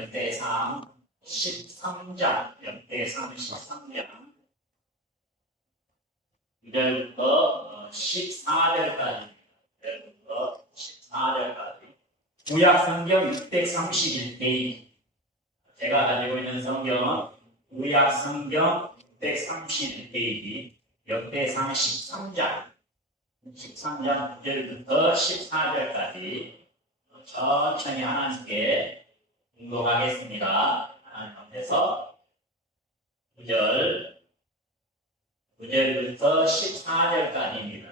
역대상 13장, 역대상 13장 1절부터 14절까지, 1절부터 14절까지 구약성경 631페이지. 제가 가지고 있는 성경은 구약성경 631페이지, 역대상 13장 9절부터 14절까지 천천히 하나님께 공독하겠습니다. 하나님 앞에서 9절부터 14절까지입니다.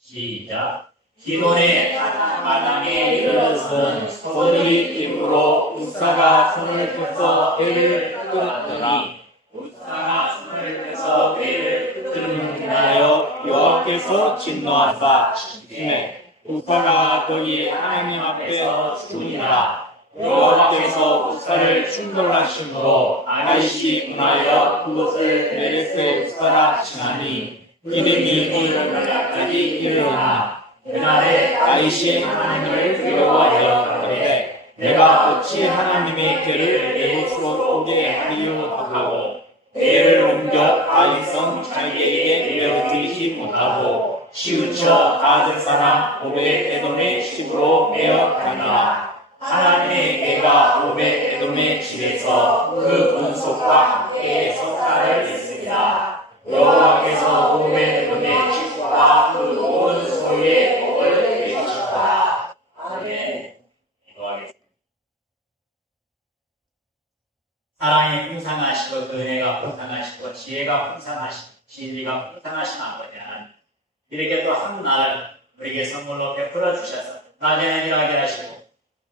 시작. 기돈의 마당에 이르렀은 소리 입으로 우사가 손을 펴서 배를 끄었더니 우사가 손을 펴서 배를 끄는 하여 여호와께서 진노하사 시키매 우사가 거기 하나님 앞에서 죽으니라. 여호와께서 우사를 충돌하심으로 아이시 분하여 그것을 메레스의 우사라 칭하니 이름이 오늘날까지 이르러나. 그날에 아이시 하나님을 두려워하여 그래 내가 어찌 하나님의 궤를 내 곳으로 오게 하리요 하고 배를 옮겨 아이성 자기에게 내어드리지 못하고 치우쳐 가든 사람 오벳에돔의 집으로 메어가니라. 하나님의 궤가 오벳에돔의 집에서 그 군속과 함께 석사를 냈습니다. 여호와께서 오벳에돔의 집과 그 모든 소유의 복을 내리시다. 아멘. 기도하겠습니다. 사랑이 풍성하시고 그 은혜가 풍성하시고 지혜가 풍성하시고 진리가 풍성하신 아버지 하나님, 이렇게 또 한 날을 우리에게 선물로 베풀어 주셔서 낮에는 일하게 하시고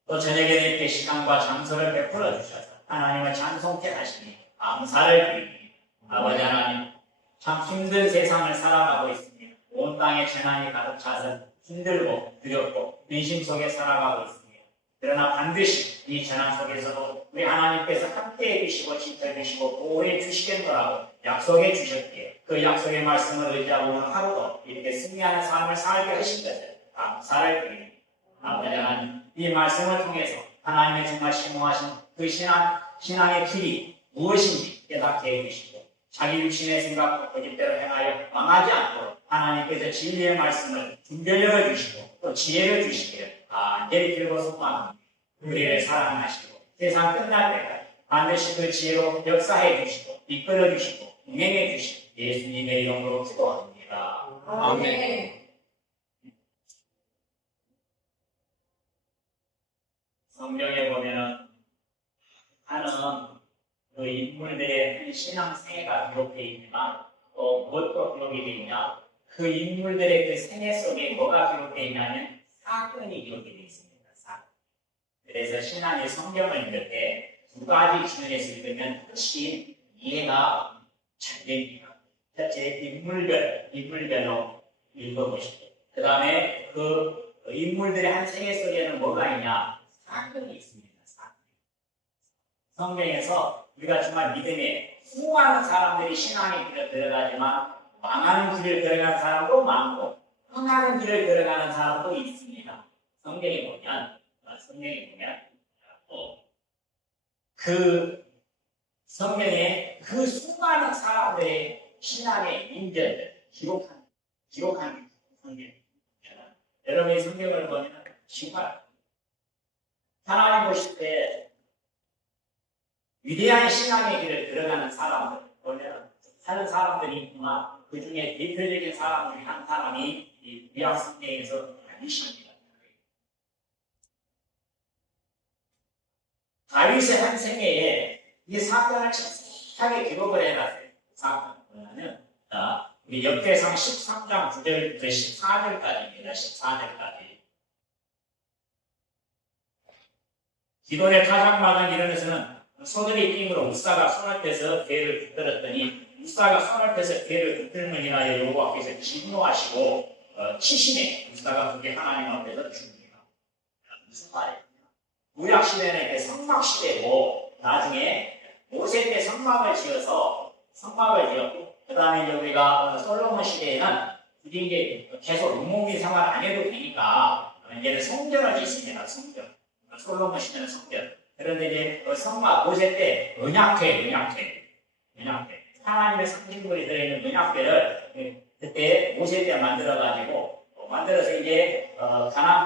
또 저녁에는 이렇게 시간과 장소를 베풀어 주셔서 하나님을 찬송케 하시니 감사를 드립니다. 아버지 하나님, 참 힘든 세상을 살아가고 있습니다. 온 땅에 재난이 가득 차서 힘들고 두렵고 근심 속에 살아가고 있습니다. 그러나 반드시 이 재난 속에서도 우리 하나님께서 함께해 주시고 지켜주시고 보호해 주시겠노라고 약속해 주셨기에 그 약속의 말씀을 의지하고 오늘 하루도 이렇게 승리하는 삶을 살게 하신 것을 감사를 드립니다. 아버지 하나님, 이 말씀을 통해서 하나님의 정말 심오하신 그 신앙의 길이 무엇인지 깨닫게 해주시고 자기 육신의 생각과 고집대로 행하여 망하지 않도록 하나님께서 진리의 말씀을 준비를 열어주시고 또 지혜를 주시기를 간절히 빌고 소망합니다. 우리를 사랑하시고 세상 끝날 때까지 반드시 그 지혜로 역사해 주시고 이끌어 주시고 운행해 주시고 예수님의 이름으로 기도합니다. 아멘. 성경에 보면은 하는 그 인물들의 신앙생애가 기록되어 있지만 또 무엇도 기록이 되어 있냐, 그 인물들의 그 생애 속에 뭐가 기록되어 있냐면 사건이 기록되어 있습니다. 사건. 그래서 신앙의 성경을 읽을 때 두 가지 측면에서 읽으면 훨씬 이해가 잘 됩니다. 첫째, 인물별로 읽어보시고 그 다음에 그 인물들의 한 생애 속에는 뭐가 있냐, 사건이 있습니다. 사건. 성경에서 우리가 정말 믿음에 수많은 사람들이 신앙의 길을 들어가지만 망하는 길을 들어가는 사람도 많고 흥하는 길을 들어가는 사람도 있습니다. 성경에 보면 그 성경에 그 수많은 사람들의 신앙의 인재를 기록한 성경입니다. 여러분이 성경을 보면 정말 하나님 보실 때 위대한 신앙의 길을 들어가는 사람들 보면 하는 사람들이 있지만 그 중에 대표적인 사람 중에 한 사람이 이 구약 성경에서 다윗입니다. 다윗의 한 생애에 이 사건을 자세하게 기록을 해놨어요. 사건은 뭐냐면 우리 역대상 13장 9절부터 14절까지입니다. 14절까지. 기돈의 타작마당 이런에서는 소들이 띵으로 우사가 손을 펴서 배를 붙들었더니 우사가 손을 펴서 배를 붙들면 인하여 여호와께서 진노하시고 치시네. 우사가 그게 하나님 앞에서 죽습니다. 무슨 말이에요? 구약시대는 성막시대고 나중에 모세 때 성막을 지었고 그 다음에 우리가 솔로몬 시대에는 이제 계속 농목민 생활 안 해도 되니까 이제는 성전을 짓습니다. 성전. 솔로몬 시대는 성전. 그런데 이제 성막 모세 때 은약궤. 하나님의 상징물이 들어있는 은약궤를 그때 모세 때 만들어가지고 만들어서 이제 가나안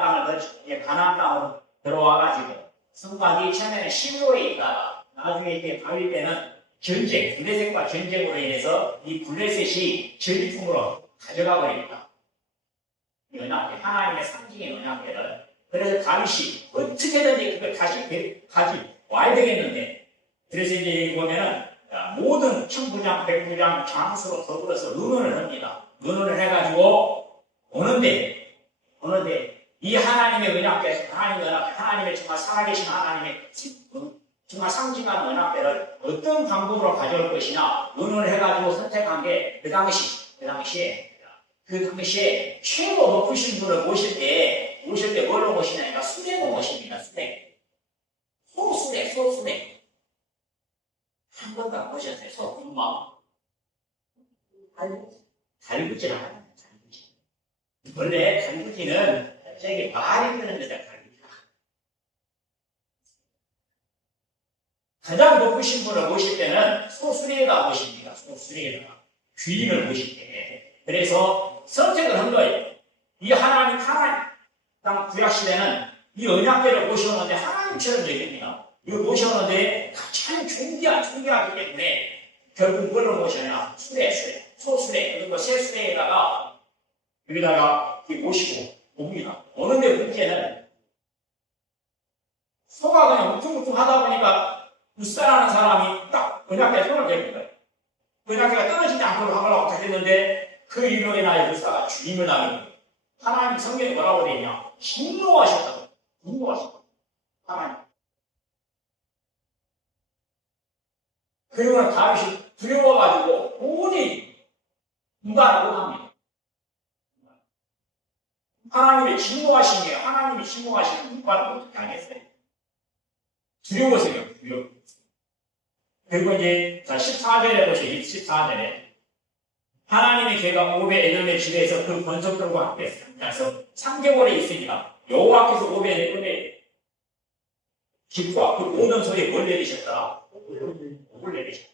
땅으로 들어와가지고 성막이 처음에는 실로에 있다가 나중에 이제 바위 때는 블레셋과 전쟁으로 인해서 이 블레셋이 전리품으로 가져가 버립니다. 은약궤, 하나님의 상징의 은약궤를. 그래서 다윗이 어떻게든지 그걸 다시 와야 되겠는데, 그래서 이제 보면은 모든 천부장, 백부장, 장수로 더불어서 의논을 합니다. 의논을 해가지고 오는데 이 하나님의 은약궤에서 하나님의 정말 살아계신 하나님의 정말 상징하는 은약궤를 어떤 방법으로 가져올 것이냐 의논을 해가지고 선택한 게 그 당시에 최고 높으신 분을 모실 때 뭘로 모시냐니까 수레로 모십니다. 소수레. 한 번도 안 보셨어요? 소금마. 달구지를 하는 달구지. 원래 달구지는 저기 말이 끄는 데다 달구지가. 가장 높으신 분을 모실 때는 소수레가 모십니다. 소수레가. 귀인을 모실 때. 그래서 선택을 한 거예요. 이 하나님 땅 구약시대는 이 언약궤를 모셔오는데 하나님처럼 여깁니다. 이거 모셔오는데 참 존귀하기 때문에 결국 뭘로 모셔냐? 소수레, 그리고 새수레에다가 여기다가 모시고 옵니다. 오는데 문제는 소가 그냥 우퉁우퉁 하다 보니까 울산하는 사람이 딱 언약궤에 손을 대는 거예요. 언약궤가 떨어지지 않도록 하려고 어떻게 했는데 그 일로 인하여 울사가 주임을 당하는 거예요. 하나님 성경에 뭐라고 되어 있냐? 진노하셨다고. 하나님. 그리고는 다윗이 두려워가지고 오니 인간을 못합니다. 하나님이 진노하시네요. 하나님이 진노하시는 인간을 어떻게 하겠어요? 두려워서요. 그리고 이제 14절에 보세요. 14절에 하나님의 죄가 오베 에돔의 집에서 그 권속들과 함께 살면서 3개월에 있으니까 여호와께서 오베 에돔의 집과 그 모든 소리에 뭘 내리셨더라? 복을 내리셨다.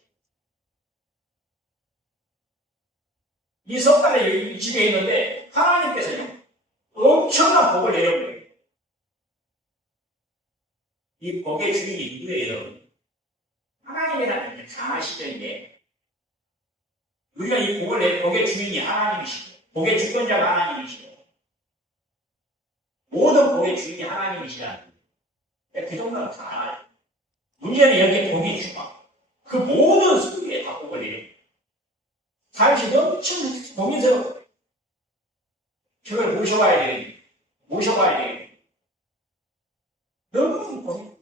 이 석 달에 이 집에 있는데 하나님께서요 엄청난 복을 내려버려요. 이 복의 주인이 누구예요, 여러분? 하나님이라는 게 다 아시죠, 이제? 우리가 이 복의 주인이 하나님이시고, 복의 주권자가 하나님이시고, 모든 복의 주인이 하나님이시라는 그 정도는 다 알아요. 문제는 여기 복이 주마. 그 모든 수위에 다 복을 내려. 다윗이 엄청 고민스러워. 저걸 모셔가야 되겠니? 너무 고민.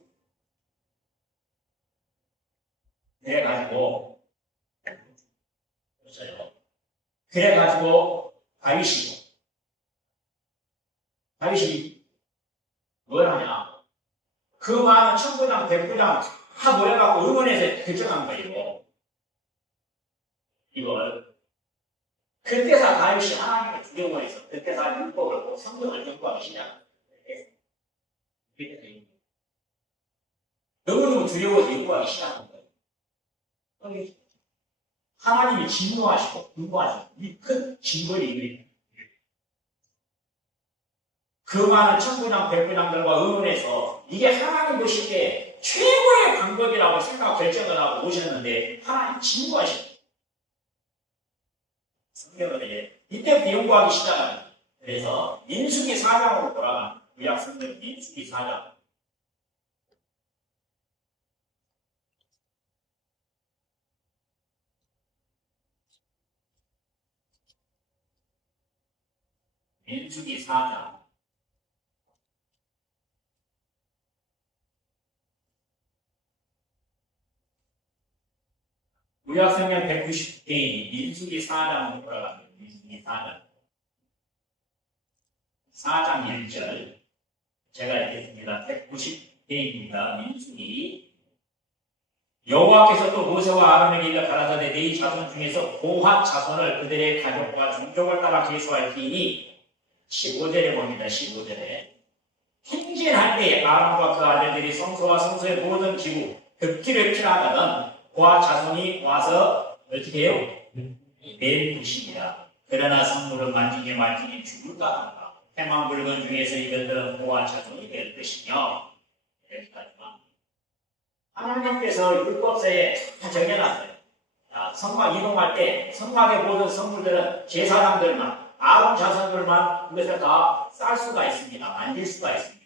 그래가지고 다윗이 뭘 하냐? 그 많은 천부장, 백부장 다 모여갖고 의원에서 결정한 거예요. 이걸. 그때서 다윗이 하나님을 두려워해서 그때서 율법을 성경을 연구하기 시작합니다. 너무너무 두려워서 연구하기 시작한 거예요. 하나님이 진노하시고 분노하시고 이 큰 징벌이 있는 그 많은 천부장, 백부장들과 의논해서 이게 하나님 보시기에 최고의 방법이라고 결정을 하고 오셨는데 하나님 진노하시고 성경을 이때부터 연구하기 시작합니다. 그래서 민수기 4장으로 돌아가는 구약 성경 민수기 4장. 민수기 4장. 구약성경 190페이지 민수기 4장으로 돌아갑니다. 민수기 4장. 4장 1절. 제가 읽겠습니다. 190페이지입니다. 민수기. 여호와께서 또 모세와 아론에게 일러 가라사대 네 자손 중에서 고핫 자손을 그들의 가족과 종족을 따라 계수할 테니 15절에 봅니다. 15절에 행진할 때 아론과 그 아들들이 성소와 성소의 모든 기구, 흙길을 피하면은 그와 자손이 와서 어떻게 해요? 매일 것입니다. 그러나 성물은 만지게 말지니 죽을까 한다. 해만 물건 중에서 이것들은 그와 자손이 될 것이며 여기까지만. 하나님께서 율법서에 다 정해놨어요. 성막 이동할 때 성막의 모든 성물들은 제사장들만, 아론 자손들만 그것을 다 쌀 수가 있습니다. 만질 수가 있습니다.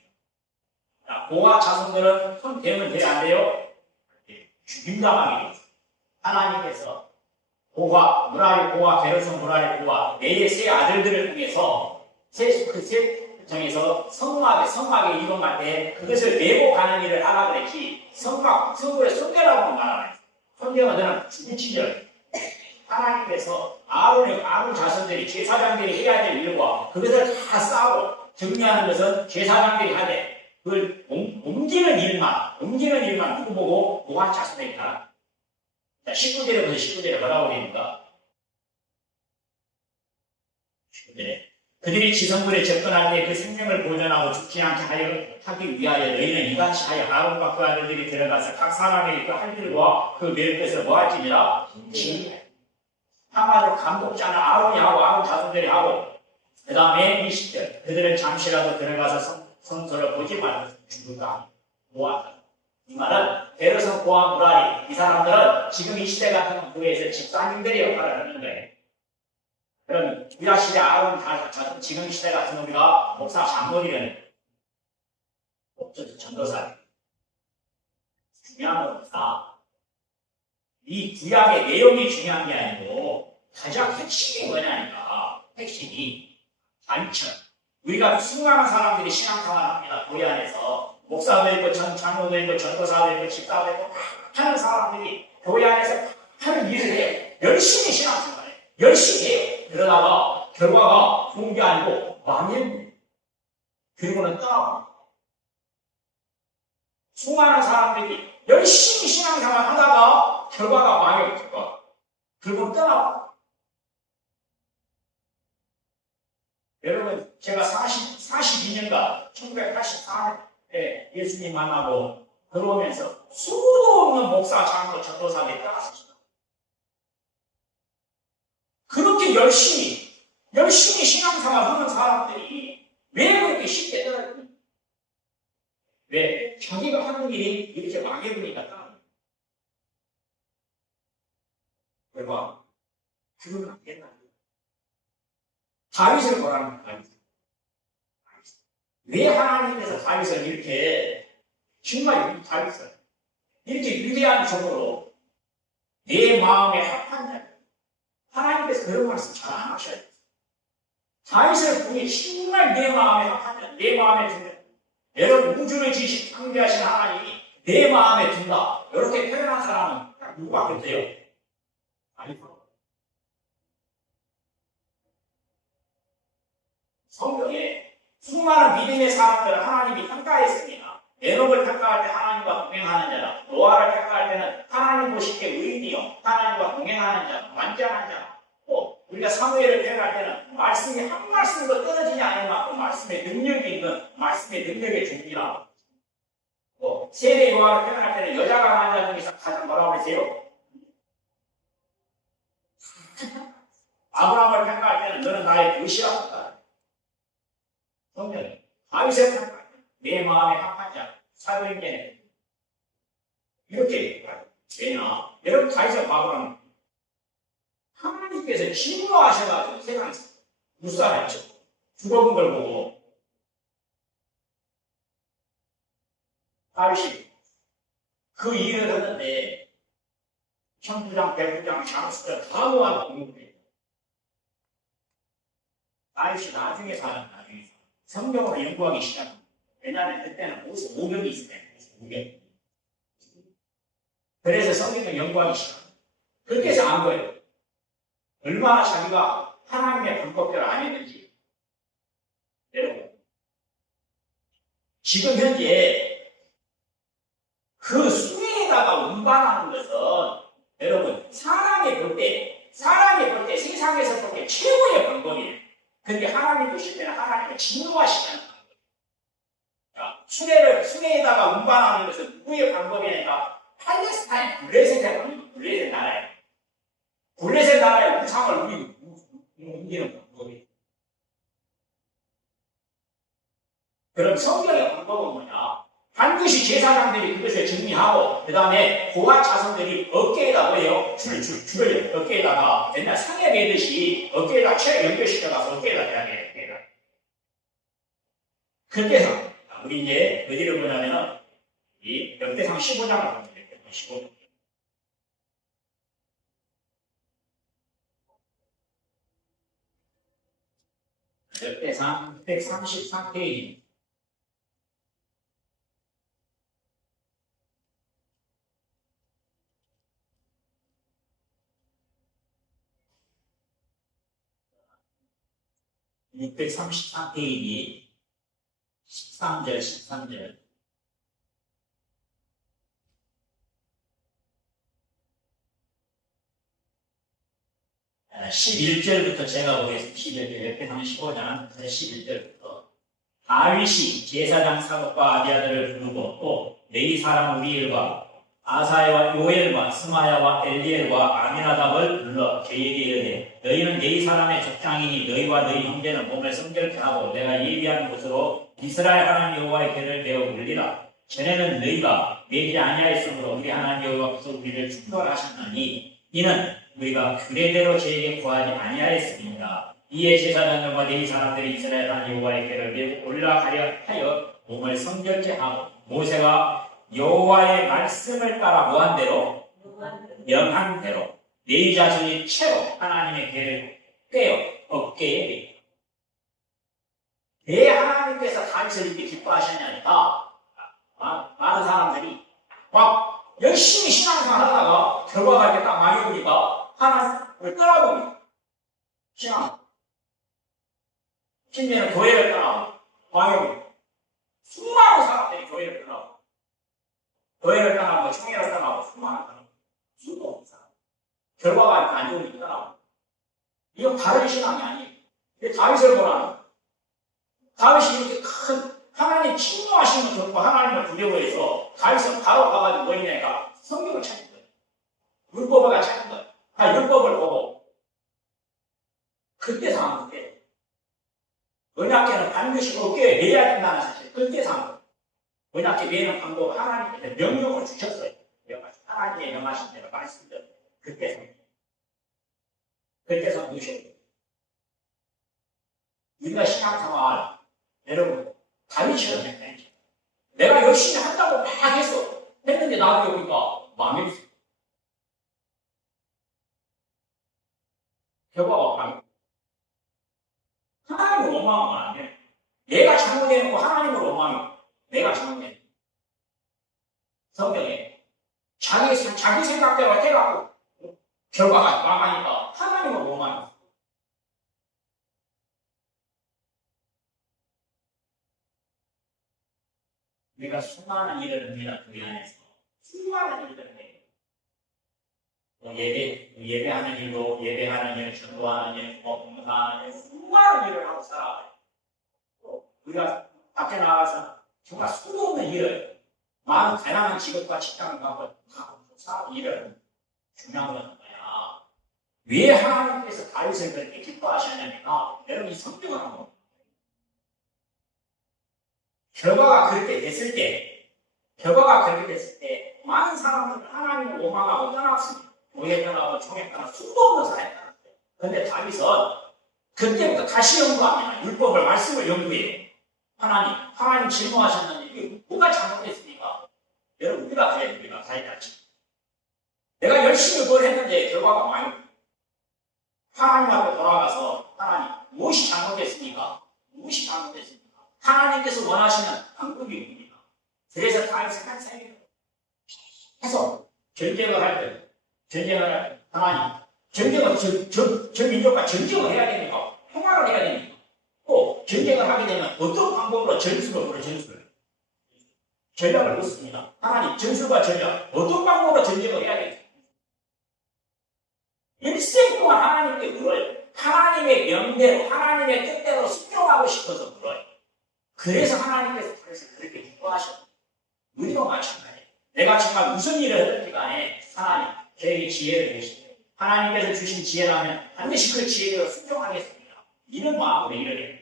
고아 자손들은 손 대면 돼야 안 돼요? 죽임당하게 돼요. 하나님께서 고아, 무라리 고아, 게르손 무라리 고아, 네의 세 아들들을 통해서 그 정에서 성막에 이동할 때 그것을 메고 가는 일을 하라 그랬지, 성물의 손대라고는 말 안 했어요. 손대가 저는 죽은 친절. 하나님께서 아론 자손들이, 제사장들이 해야 될 일과 그것을 다 싸고 정리하는 것은 제사장들이 하되, 그걸 옮기는 일만 누구 보고? 고아 자손에게 하라. 19절에 보세요. 19절에 뭐라고 되니까? 19절에 그들이 지성물에 접근할 때 그 생명을 보존하고 죽지 않게 하기 위하여 너희는 이같이 하여 아론과 그 아들들이 들어가서 각 사람의 그 할들과 그 멸것을 뭐 할지니라? 한마디로 감독자는 아론이 하고 아론 자손들이 하고, 그 다음에 20절 그들은 잠시라도 들어가서 성소를 보지 말고 죽을까? 모았다. 이 말은 베르선 고아 무라리, 이 사람들은 지금 이 시대 같은 교회에서 집사님들의 역할을 하는 거예요. 그럼 유다 시대 아론 자손, 지금 시대 같은 우리가 목사 장로리는 전도사. 중요한 건 이 구약의 내용이 중요한 게 아니고 가장 핵심이 뭐냐니까. 핵심이 안천. 우리가 수많은 사람들이 신앙생활을 합니다. 교회 안에서 목사도 있고 장로도 있고 전도사도 있고 집사도 있고 하는 사람들이 교회 안에서 하는 일을 해요. 열심히 신앙생활해요. 열심히 해요. 그러다가 결과가 좋은 게 아니고 망해요. 그리고는 떠나고. 수많은 사람들이 열심히 신앙생활 하다가 결과가 망해요. 그리고 떠나고. 여러분, 제가 42년간 1984년에 예수님 만나고 들어오면서 수도 없는 목사, 장로, 전도사들이 떠났습니다. 그렇게 열심히 신앙생활 하는 사람들이 왜 그렇게 쉽게 떠날까요? 왜? 자기가 하는 일이 이렇게 망해버리니까 떠납니다. 결과, 그건 안 된다. 다윗을 보라는 거예요. 왜 하나님께서 다윗을 이렇게, 정말 다윗을 이렇게 위대한 종으로 내 마음에 합한 자, 하나님께서 그런 말씀 잘 안 하셔야 돼요. 다윗을 보니 정말 내 마음에 합한 자, 내 마음에 든다. 여러분, 우주를 지으신 창조하신 하나님이 내 마음에 든다. 이렇게 표현한 사람은 누구밖에 없어요? 아니죠. 성경에 수많은 믿음의 사람들은 하나님이 평가했습니다. 에녹을 평가할 때 하나님과 동행하는 자라, 노아를 평가할 때는 하나님 보시기에 의인이요, 하나님과 동행하는 자, 완전한 자. 또 우리가 사무엘을 평가할 때는 말씀이 한 말씀도 떨어지지 않을 만큼 말씀의 능력이 있는 말씀의 능력의 종이라. 또 세례 요한을 평가할 때는 여자가 하는 자 중에서 가장 뭐라고 하세요? 아브라함을 평가할 때는 너는 나의 도시라. 성경에 다윗의 평가, 내 마음에 합한 자, 사도행전에 이렇게 얘기해요. 왜냐? 여러분 다윗의 바보는 하나님께서 진노하셔가지고 세상에서 묵살했죠. 죽어본 걸 보고 다윗이 그 일을 하는데 천부장, 백부장, 장수장 다 모아서 공격해요. 다윗이 나중에 사는 성경으로 연구하기 시작합니다. 왜냐하면 그때는 500이 있을 때예요. 500. 그래서 성경을 연구하기 시작합니다. 그렇게 해서 안 거예요. 얼마나 자기가 하나님의 방법대로 안 했는지. 여러분, 지금 현재 그 수행에다가 운반하는 것은 여러분, 사람이 볼 때 세상에서 볼 때 최고의 방법이에요. 근데 하나님 보실 때는 하나님을 진노하시잖아요. 수레에다가 운반하는 것은 누구의 방법이니까 팔레스타인 블레셋 나라예요. 블레셋 나라의 우상을 옮기는 방법이에요. 그럼 성경의 방법은 뭐냐? 반드시 제사장들이 그것을 정리하고 그 다음에 고아 자손들이 어깨에다 뭐예요? 줄을 어깨에다가 맨날 상에 매듯이 어깨에다 채 연결시켜서 어깨에다 대야 돼요. 어깨에다. 그때서 우리 이제 어디를 보냐면은 이 역대상 15장을 보면 돼요. 15장. 역대상 133페이지. (633페이지) 13절 11절부터 제가 보겠습니다. 11절, 역대상 15장 11절부터 다윗이 제사장 사독과 아비아들을 부르고 또 네이 사람 우리엘과 아사야와 요엘과 스마야와 엘리엘과 아미나답을 불러 저희에게 이르되 너희는 네이 사람의 족장이니 너희와 너희 형제는 몸을 성결케 하고 내가 예비한 곳으로 이스라엘 하나님 여호와의 궤를 베어 올리라. 전에는 너희가 매지 아니하였으므로 우리 하나님 여호와께서 우리를 충돌하셨나니 이는 우리가 규례대로 저에게 구하지 아니하였습니다. 이에 제사장들과 네이 사람들이 이스라엘 하나님 여호와의 궤를 메고 올라가려 하여 몸을 성결케 하고 모세가 여호와의 말씀을 따라 뭐한 대로? 명한 대로 네이 자손이 채로 하나님의 궤를 꿰어 어깨에 메고 왜 하나님께서 다윗을 이렇게 기뻐하셨냐니까 많은 사람들이 막 열심히 신앙생활 하다가 결과가 이렇게 딱 망해보니까 하나님을 떠나봅니다. 신앙. 심지어는 교회를 떠나고 망해봅니다. 수많은 사람들이 교회를 떠나고 교회를 떠나고 총회를 떠나고 수많은 사람 수도 없는 사람 결과가 안 좋으니까 떠나고 이건 다른 신앙이 아니에요. 이게 다윗을 보라는 다윗이 이렇게 큰 하나님 친노하시는 것과 하나님을 두려워해서 다윗은 바로 가가지고 뭐냐니까 성경을 찾는 거예요. 율법을 찾는 거예요. 율법을 보고 그때 상한 거예요. 언약궤는 반드시 어깨에 매야 된다는 사실 그때 상한 거예요. 언약궤 매는 방법을 하나님께서 명령을 주셨어요. 하나님의 명하신 대로 말씀대로 그때 상한 거예요. 그때 상한 거예요. 우리가 신앙생활 여러분 다윗처럼 했다니까. 내가 열심히 한다고 막 했는데 나도 여기가 망했어. 결과가 망했어. 하나님을 원망하면 안 돼. 내가 잘못해놓고 하나님을 원망해. 내가 잘못해. 성경에 자기 생각대로 해갖고 결과가 망하니까 하나님을 원망해. 우리가 수많은 일을 합니다. 그 안에서 수많은 일을 해요. 예배하는 일도 예배하는 일, 전도하는 일, 봉사하는 일, 수많은 일을 하고 살아가요. 또 우리가 밖에 나가서 정말 수도 없는 일을 많은 다양한 직업과 직장을 갖고 살아가는 일을 중요한 건 뭐야? 왜 하나님께서 다윗을 그렇게 기뻐하셨냐니까 여러분 이 성경을 한번 결과가 그렇게 됐을 때 많은 사람들은 하나님을 원망하고 떠났습니다. 교회 떠나고 총회 떠나고 수도 없는 사람이 떠났어요. 그런데 다윗은 그때부터 다시 연구하면 율법을 말씀을 연구해요. 하나님 질문하셨는데 이게 뭐가 잘못됐습니까? 여러분 우리가 가야지. 내가 열심히 뭘 했는데 결과가 많이 하나님 앞에 돌아가서 하나님 무엇이 잘못됐습니까? 하나님께서 원하시는 방법이 있습니다. 그래서 다윗은 항상 해서 전쟁을 할 때 하나님 전쟁은 저 민족과 전쟁을 해야 됩니까? 평화를 해야 됩니까? 또 전쟁을 하게 되면 어떤 방법으로 전략을 넣습니다. 하나님 전술과 전략 어떤 방법으로 전쟁을 해야 됩니까? 일생 동안 하나님께 물어요. 하나님의 명대로 하나님의 뜻대로 순종하고 싶어서 물어요. 그래서 하나님께서 다윗을 그렇게 기뻐하셔. 우리도 마찬가지예요. 내가 정말 무슨 일을 하든지 간에 하나님, 저에게 지혜를 주시고 하나님께서 주신 지혜라면 반드시 그 지혜로 순종하겠습니다. 이런 마음으로 일을 해요.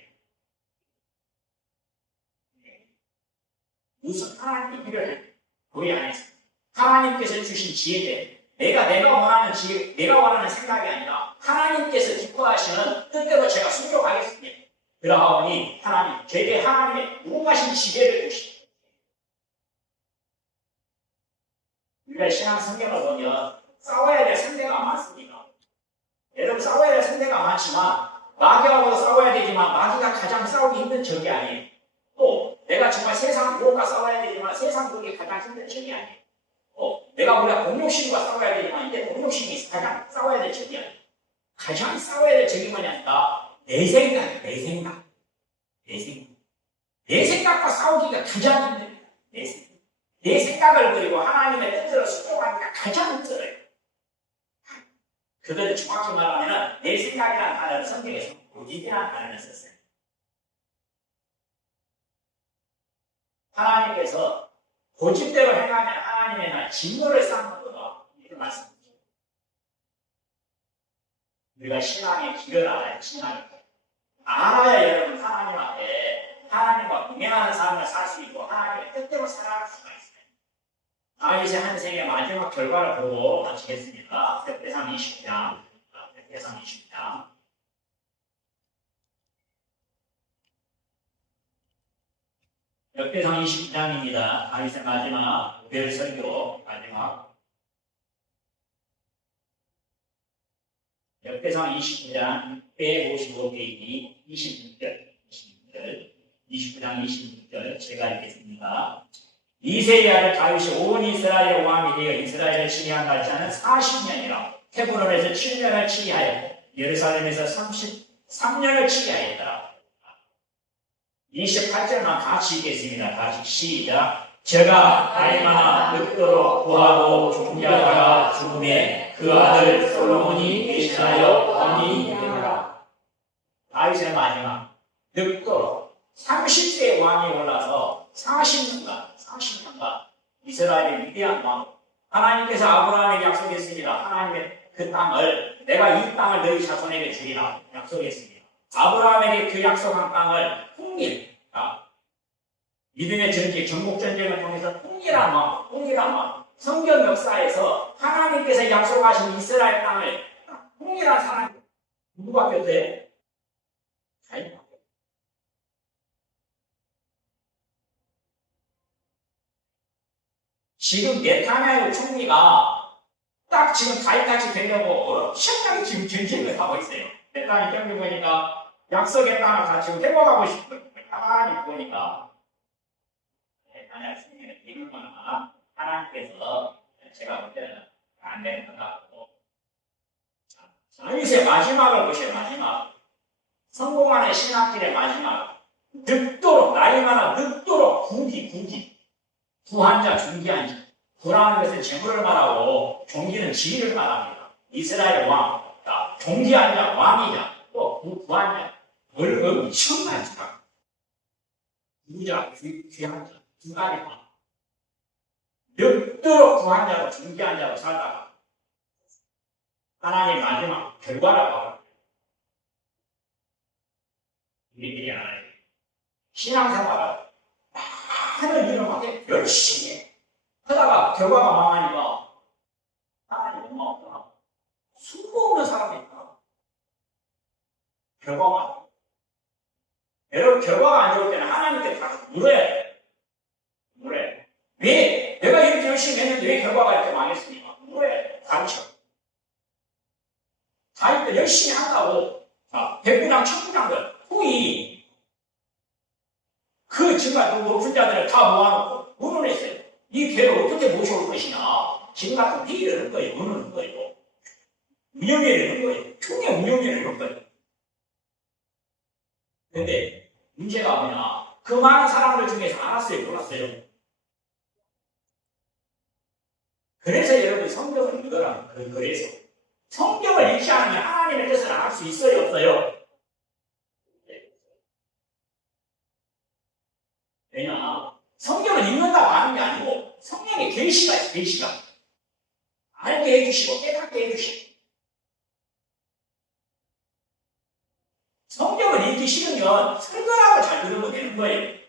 무슨 하나님 일을 해요. 교회 안에서 하나님께서 주신 지혜에 내가 원하는 지혜, 내가 원하는 생각이 아니라 하나님께서 기뻐하시는 뜻대로 제가 순종하겠습니다. 그러하오니 하나님, 제게 하나님의 무궁하신 지혜를 주시고 우리가 신앙 성경을 보면 싸워야 될 상대가 많습니다. 여러분 싸워야 될 상대가 많지만 마귀하고도 싸워야 되지만 마귀가 가장 싸우기 힘든 적이 아니에요. 또 내가 정말 세상 유혹과 싸워야 되지만 세상 유혹이 가장 힘든 적이 아니에요. 내가 우리가 공욕심과 싸워야 되지만 이제 공욕심이 가장 싸워야 될 적이 아니에요. 가장 싸워야 될 적이 뭐냐니까 내 생각과 싸우기가 가장 힘듭니다. 내 생각을 버리고 하나님의 뜻대로 순종하기가 가장 힘들어요. 그것을 정확히 말하면 내 생각이라는 단어를 성경에서 고집이라는 단어를 썼어요. 하나님께서 고집대로 행하면 하나님의 날 진노를 쌓는 거다. 이렇게 말씀드립니다. 우리가 신앙의 길을 알아야 알아야 여러분 하나님 앞에 하나님과 동행하는 삶을 살 수 있고 하나님의 뜻대로 살아갈 수가 있어요. 다윗의 한 생의 마지막 결과를 보고 마치겠습니다. 역대상 20장. 역대상 20장입니다. 다윗의 마지막 별 설교 마지막. 역대상 29장 155페이지 29장 26절 제가 읽겠습니다. 이새의 아들 다윗이 온 이스라엘 왕이 되어 이스라엘을 치리한 날짜는 40년이라 헤브론에서 7년을 치리하였고 예루살렘에서 33년을 치리하였더라. 28절만 같이 읽겠습니다. 같이 시작. 제가 얼마나 늙도록 구하고 종자가 죽음에 그 아들 솔로몬이 대신하여 왕이 되더라. 다윗의 마지막 늙도록 30세의 왕이 올라서 40년간 이스라엘의 위대한 왕 하나님께서 아브라함에게 약속했습니다. 하나님의 그 땅을 내가 이 땅을 너희 자손에게 주리라 약속했습니다. 아브라함에게 그 약속한 땅을 믿음의 전쟁, 전국전쟁을 통해서 통일한 왕 성경 역사에서 하나님께서 약속하신 이스라엘 땅을 통일한 사람 누구밖에 없어요? 지금 네타냐후 총리가 딱 지금 다윗같이 되려고 신나게 지금 전쟁을 하고 있어요. 네타냐후 경기 보니까 약속의 땅을 다 지금 회복하고 싶은 가만히 보니까 네타냐후 총리는 이걸만 하나님께서 제가 볼 때는 안 되는 것 같고 다윗의 마지막을 보세요. 마지막 성공하는 신학길의 마지막 늙도록 나이 많아 늙도록 구한 자, 존귀한 자. 구라는 것은 재물을 말하고 종기는 지위를 말합니다. 이스라엘 왕, 존귀한 자, 왕이자, 또 구한 자, 엄청난 자. 부자, 귀한 자, 두 가지 다. 늙도록 구한 자로, 존귀한 자로 살다가 하나님 마지막 결과라고 합니다. 우리들이 알아야 돼요. 신앙생활을 하는 일을 막 열심히 하다가 결과가 망하니까 하나님 너무 없구나. 수고 없는 사람이 있구나. 결과가 여러분 결과가 안 좋을 때는 하나님께 다 물어야 돼. 왜 내가 이렇게 열심히 했는데 왜 결과가 이렇게 망했습니까? 물어야 돼. 가르쳐. 다윗도 열심히 한다고 백부장, 천부장들 후이 그 정말 높은 자들을 다 모아놓고 문헌했어요. 이 괴를 어떻게 모셔올 것이냐. 지금 같은 회의를 한 거예요. 문헌한 거예요. 운영회를 한 거예요. 총회 운영회를 한 거예요. 근데 문제가 뭐냐. 그 많은 사람들 중에서 알았어요? 몰랐어요? 그래서 여러분 성경을 읽으라는 거예요. 그래서 성경을 읽지 않으면 하나님의 뜻을 알 수 있어요? 없어요? 왜냐 성경을 계시가 있어요. 계시가. 알게 해주시고 깨닫게 해주시고. 성경을 읽기 싫으면 설교라고 잘 들으면 되는 거예요.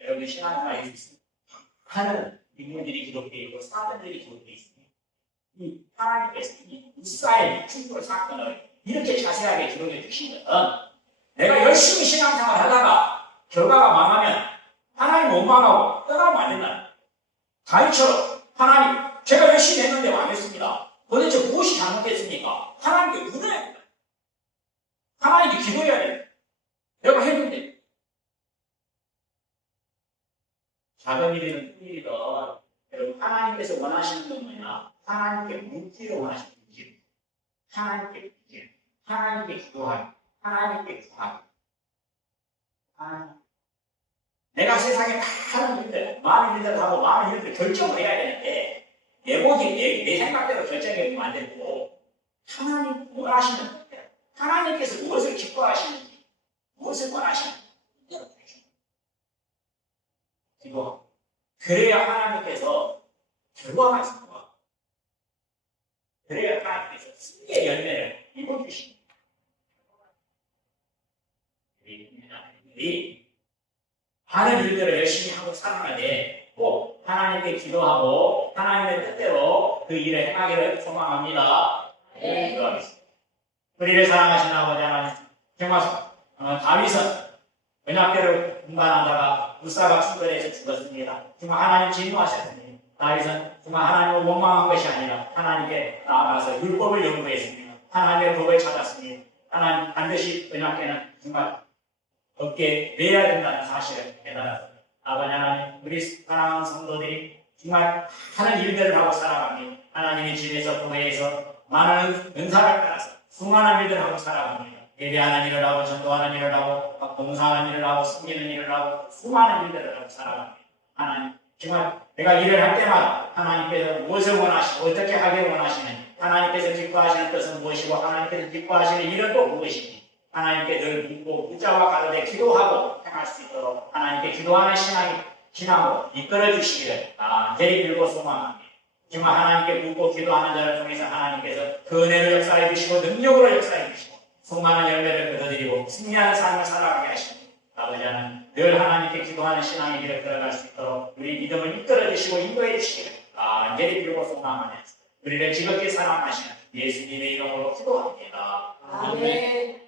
여러분 신앙생활 해주세요. 하는 인물들이 기록되어 있고 사건들이 기록되어 있습니다. 이 하나님께서 이 이스라엘 충돌 사건을 이렇게 자세하게 기록해 주시면 내가 열심히 신앙생활 하다가 결과가 망하면 하나님 원망하고 떠나면 안 된다. 다윗처럼 하나님 제가 열심히 했는데 망했습니다. 도대체 무엇이 잘못됐습니까? 하나님께 물어야 된다. 하나님께 기도해야 된다. 내가 했는데 작은 일이든 큰 일이든 여러분 하나님께서 원하시는 건 뭐냐? 하나님께 묻기를 원하시는 거지. 하나님께 묻기, 하나님께 기도하기, 하나님께 구하기. 내가 세상에 많은 일들, 많은 일들을 하고 많은 일들을 결정을 해야 되는데 내 생각대로 결정해보면 안 되고 하나님 원하시는 대로 하나님께서 무엇을 기뻐하시는지 무엇을 원하시는지 기도하고 그래야 하나님께서 결과가 있을 거야. 그래야 하나님께서 승리의 열매를 입어주십니다. 우리 하는 일들을 열심히 하고 살아가되 꼭 하나님께 기도하고 하나님의 뜻대로 그 일을 행하기를 소망합니다. 네. 기도하겠습니다. 우리를 사랑하신 아버지 하나님, 정말 다윗은 은약궤를 운반하다가 무사가 충돌해서 죽었습니다. 정말 하나님 진노하셨습니다. 다윗은 정말 하나님을 원망한 것이 아니라 하나님께 나아가서 율법을 연구했습니다. 하나님의 법을 찾았습니다. 하나님 반드시 은약궤는 정말 어깨에 매야 된다는 사실을 깨달았습니다. 아버지 하나님, 우리 사랑하는 성도들이 정말 하는 일들을 하고 살아갑니다. 하나님의 집에서 교회에서 많은 은사를 따라서 수많은 일들을 하고 살아갑니다. 예배하는 일을 하고 전도하는 일을 하고 봉사하는 일을 하고 섬기는 일을 하고 수많은 일들을 하고 살아갑니다. 하나님, 정말 내가 일을 할 때마다 하나님께서 무엇을 원하시고 어떻게 하기를 원하시는지 하나님께서 기뻐하시는 뜻은 무엇이고 하나님께서 기뻐하시는 일은 또 무엇인지 하나님께 늘 묻고 붙잡아 가르되 기도하고 행할 수 있도록 하나님께 기도하는 신앙으로 이끌어 주시기를 간절히 빌고 소망합니다. 정말 하나님께 묻고 기도하는 자를 통해서 하나님께서 그 은혜를 역사해 주시고 능력으로 역사해 주시고 수많은 열매를 거둬들이고 승리하는 삶을 살아가게 하십니다. 아버지 하나님, 늘 하나님께 기도하는 신앙의 길을 걸어갈 수 있도록 우리 믿음을 이끌어 주시고 인도해 주시기를 간절히 빌고 소망하면서 우리를 지극히 사랑하시는 예수님의 이름으로 기도합니다. 아멘.